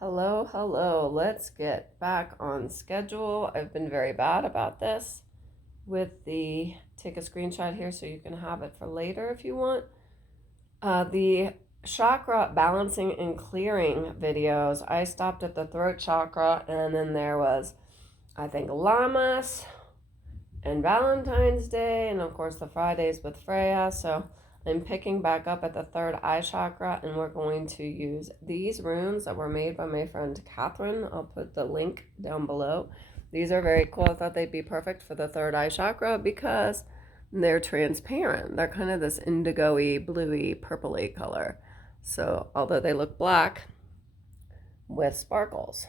Hello, hello. Let's get back on schedule. I've been very bad about this with the take a screenshot here so you can have it for later if you want. The chakra balancing and clearing videos, I stopped at the throat chakra and then there was, I think, Lamas and Valentine's Day and of course the Fridays with Freya. So I'm picking back up at the third eye chakra and we're going to use these runes that were made by my friend Kathryn. I'll put the link down below. These are very cool. I thought they'd be perfect for the third eye chakra because they're transparent. They're kind of this indigo-y, bluey, purpley color. So although they look black with sparkles.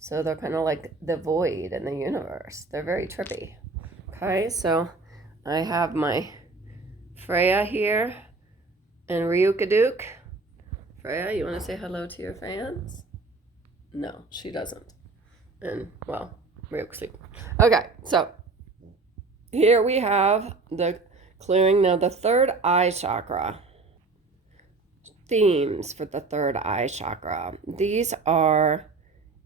So they're kind of like the void in the universe. They're very trippy. Okay, so I have my Freya here and Ryukaduke. Freya, you want to say hello to your fans? No, she doesn't. And, well, Ryuk's sleeping. Okay, so here we have the clearing. Now, the third eye chakra. Themes for the third eye chakra. These are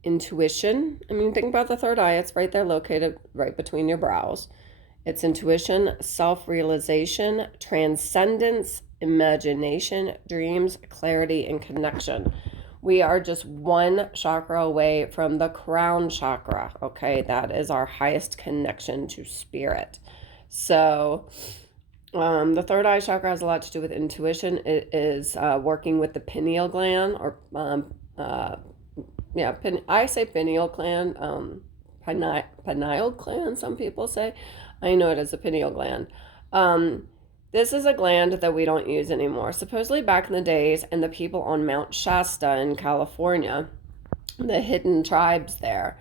intuition. I mean, think about the third eye. It's right there located right between your brows. It's intuition, self-realization, transcendence, imagination, dreams, clarity, and connection. We are just one chakra away from the crown chakra, okay? That is our highest connection to spirit. So the third eye chakra has a lot to do with intuition. It is working with the pineal gland, or I say pineal gland, pineal gland, some people say. I know it as a pineal gland. This is a gland that we don't use anymore. Supposedly back in the days, and the people on Mount Shasta in California, the hidden tribes there,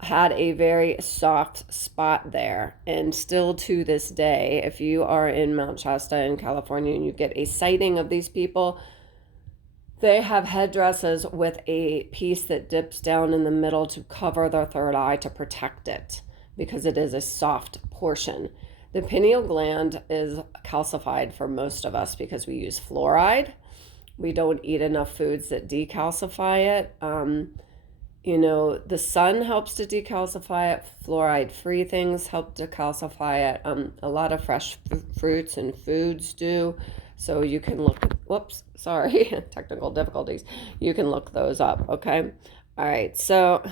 had a very soft spot there. And still to this day, if you are in Mount Shasta in California and you get a sighting of these people, they have headdresses with a piece that dips down in the middle to cover their third eye to protect it, because it is a soft portion. The pineal gland is calcified for most of us because we use fluoride. We don't eat enough foods that decalcify it. The sun helps to decalcify it. Fluoride-free things help to calcify it. A lot of fresh fruits and foods do. So you can look, technical difficulties. You can look those up, okay? All right, so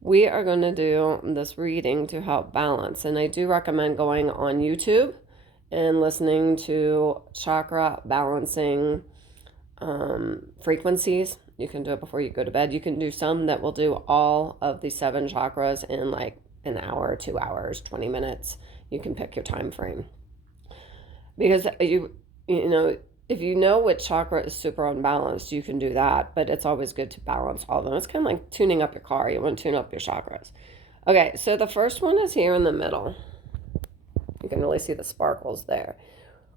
we are going to do this reading to help balance. And I do recommend going on YouTube and listening to chakra balancing frequencies. You can do it before you go to bed. You can do some that will do all of the 7 chakras in like an hour, 2 hours, 20 minutes. You can pick your time frame. Because if you know which chakra is super unbalanced, you can do that, but it's always good to balance all of them. It's kind of like tuning up your car. You want to tune up your chakras. Okay, so the first one is here in the middle. You can really see the sparkles there.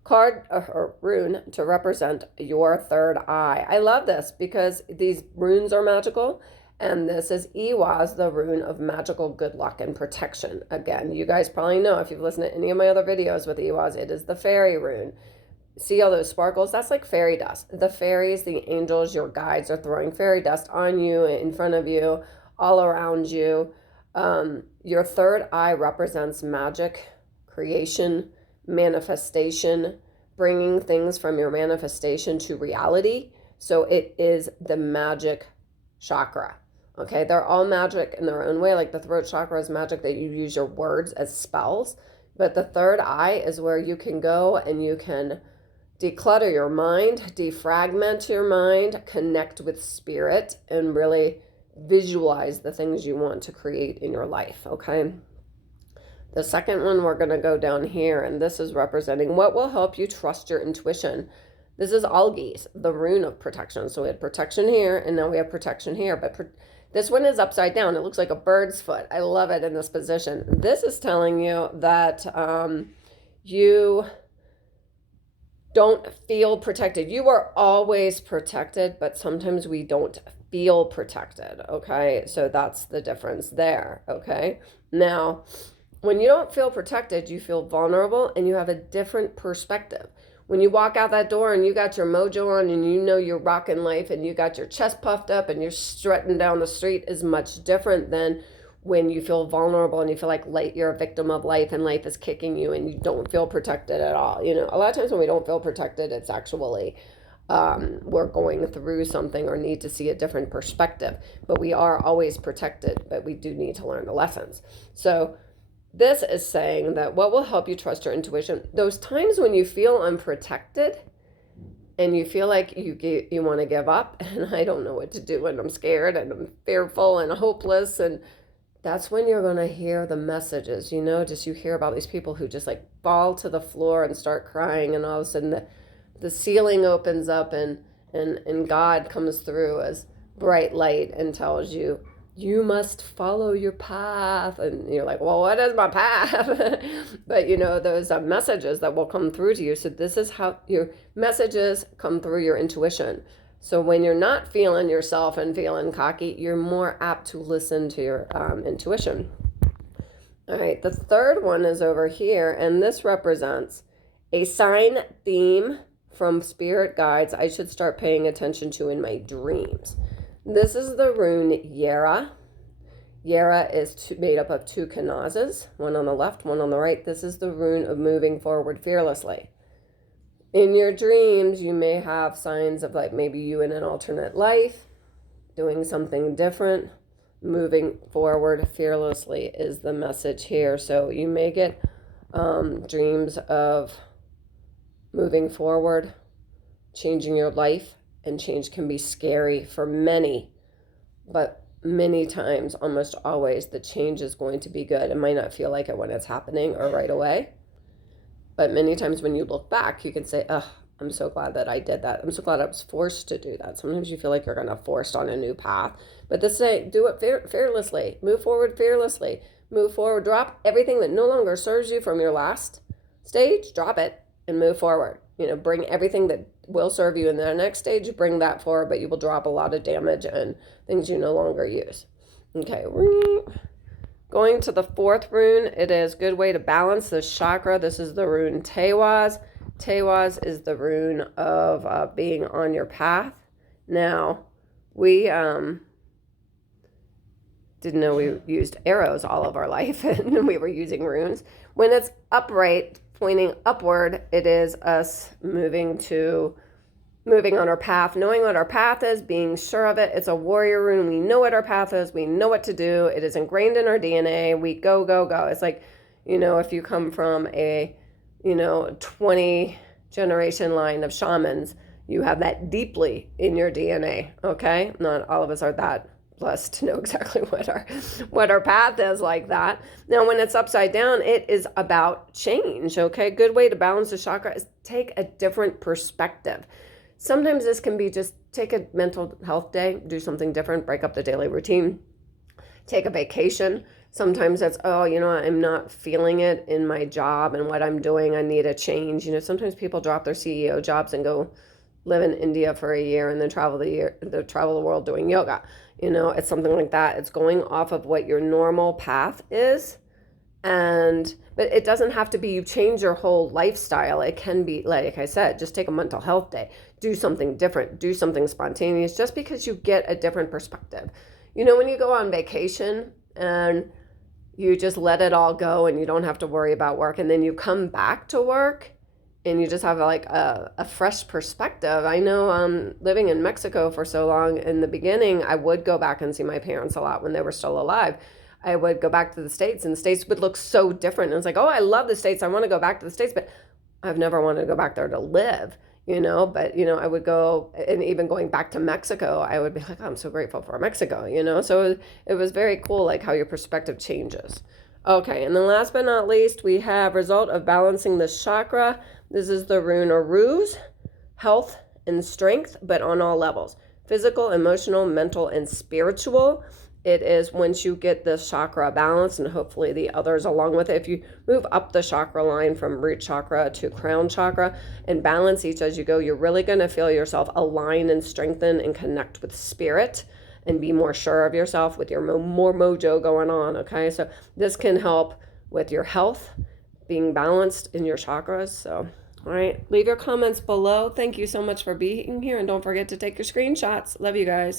Card or rune to represent your third eye. I love this because these runes are magical, and this is Iwaz, the rune of magical good luck and protection. Again, you guys probably know if you've listened to any of my other videos with Iwaz, it is the fairy rune. See all those sparkles? That's like fairy dust. The fairies, the angels, your guides are throwing fairy dust on you, in front of you, all around you. Your third eye represents magic, creation, manifestation, bringing things from your manifestation to reality. So it is the magic chakra. Okay, they're all magic in their own way. Like the throat chakra is magic that you use your words as spells. But the third eye is where you can go and you can declutter your mind, defragment your mind, connect with spirit, and really visualize the things you want to create in your life, okay? The second one, we're going to go down here, and this is representing what will help you trust your intuition. This is Algi's, the rune of protection. So we had protection here, and now we have protection here, but this one is upside down. It looks like a bird's foot. I love it in this position. This is telling you that you don't feel protected. You are always protected, but sometimes we don't feel protected, okay? So that's the difference there, okay? Now, when you don't feel protected, you feel vulnerable and you have a different perspective. when you walk out that door and you got your mojo on and you know you're rocking life and you got your chest puffed up and you're strutting down the street is much different than when you feel vulnerable and you feel like you're a victim of life and life is kicking you and you don't feel protected at all. You know, a lot of times when we don't feel protected, it's actually we're going through something or need to see a different perspective. But we are always protected, but we do need to learn the lessons. So this is saying that what will help you trust your intuition, those times when you feel unprotected and you feel like you want to give up and I don't know what to do and I'm scared and I'm fearful and hopeless, and that's when you're going to hear the messages, you know, just you hear about these people who just like fall to the floor and start crying, and all of a sudden the ceiling opens up and God comes through as bright light and tells you, you must follow your path. And you're like, well, what is my path? But you know, those are messages that will come through to you. So this is how your messages come through your intuition. So when you're not feeling yourself and feeling cocky, you're more apt to listen to your intuition. All right, the third one is over here, and this represents a sign, theme from spirit guides I should start paying attention to in my dreams. This is the rune Yera. Yera is made up of two kanazas, one on the left, one on the right. This is the rune of moving forward fearlessly. In your dreams, you may have signs of like maybe you in an alternate life, doing something different. Moving forward fearlessly is the message here. So you may get dreams of moving forward, changing your life, and change can be scary for many, but many times, almost always, the change is going to be good. It might not feel like it when it's happening or right away, but many times when you look back, you can say, oh, I'm so glad that I did that. I'm so glad I was forced to do that. Sometimes you feel like you're going to forced on a new path, but this say, do it fearlessly, move forward fearlessly, move forward, drop everything that no longer serves you from your last stage, drop it and move forward. You know, bring everything that will serve you in the next stage, bring that forward, but you will drop a lot of damage and things you no longer use. Okay, going to the fourth rune, it is a good way to balance the chakra. This is the rune Tewaz. Tewaz is the rune of being on your path. Now, we didn't know we used arrows all of our life and we were using runes. When it's upright, pointing upward, it is us moving on our path, knowing what our path is, being sure of it. It's a warrior rune. We know what our path is. We know what to do. It is ingrained in our DNA. We go, go, go. It's like, you know, if you come from a, 20 generation line of shamans, you have that deeply in your DNA. Okay. Not all of us are that blessed to know exactly what our path is like that. Now, when it's upside down, it is about change. Okay. Good way to balance the chakra is take a different perspective. Sometimes this can be just take a mental health day, do something different, break up the daily routine, take a vacation. Sometimes that's, I'm not feeling it in my job and what I'm doing. I need a change. Sometimes people drop their CEO jobs and go live in India for a year and then travel the world doing yoga. It's something like that. It's going off of what your normal path is. But it doesn't have to be you change your whole lifestyle. It can be, like I said, just take a mental health day, do something different, do something spontaneous, just because you get a different perspective. When you go on vacation and you just let it all go and you don't have to worry about work, and then you come back to work and you just have like a fresh perspective. I know living in Mexico for so long, in the beginning, I would go back and see my parents a lot when they were still alive. I would go back to the States and the States would look so different. And it's like, oh, I love the States. I want to go back to the States, but I've never wanted to go back there to live, but, I would go, and even going back to Mexico, I would be like, oh, I'm so grateful for Mexico, so it was very cool, like how your perspective changes. Okay. And then last but not least, we have result of balancing the chakra. This is the rune Aruz, health and strength, but on all levels, physical, emotional, mental, and spiritual. It is once you get this chakra balanced, and hopefully the others along with it, if you move up the chakra line from root chakra to crown chakra and balance each as you go, you're really going to feel yourself align and strengthen and connect with spirit and be more sure of yourself with your more mojo going on. Okay, so this can help with your health, being balanced in your chakras. So All right. Leave your comments below. Thank you so much for being here. And don't forget to take your screenshots. Love you guys.